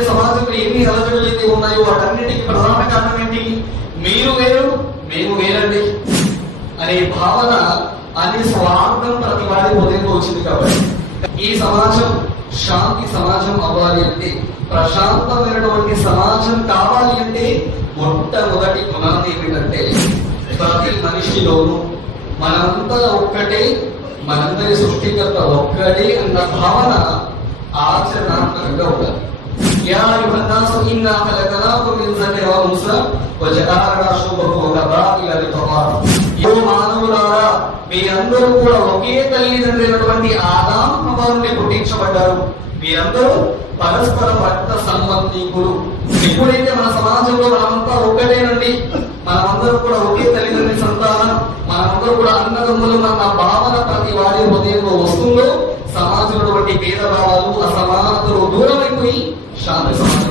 ఉన్నటువంటి సమాజంలో ఎన్ని అలజడులు అయితే ఉన్నాయో వాటన్నిటికీ ప్రధాన కారణం ఏంటి? మీరు వేరు మేము వేరండి అనే భావన అనే స్వార్థం ప్రతి వారి హృదయంలో వచ్చింది. కాబట్టి ఈ సమాజం శాంతి సమాజం అవ్వాలి అంటే, ప్రశాంతమైనటువంటి సమాజం కావాలి అంటే మొట్టమొదటి పునాది ఏమిటంటే ప్రతి మనిషిలోనూ మనంతా ఒక్కటే, మనందరి సృష్టికర్త ఒక్కటే అన్న భావన ఆచరణాత్మకంగా ఉండాలి. యా అయ్యుహన్నాసు ఇన్నా ఖలఖనాకుం మిన్ జకరిన్ వ ఉన్సా వజఅల్నాకుం షుబహున్ వ కబాయిల లితఫారఖు. ఓ మానవులారా, మీరందరూ కూడా ఒకే తల్లిదండ్రి అయినటువంటి ఆదాము హవ్వని పుట్టించబడ్డారు. మీరందరూ పరస్పర రక్త సంబంధీకులు. ఎప్పుడైతే మన సమాజంలో మనమంతా ఒక్కటేనండి, మనమందరూ కూడా ఒకే తల్లిదండ్రి సంతానం, మనమందరూ కూడా అన్నదమ్ములు అన్న భావన ప్రతి వారి హృదయంలో వస్తుందో సమాజంలో భేదభావాలు అసమానతలు దూరమైపోయి శాంతి సమాజం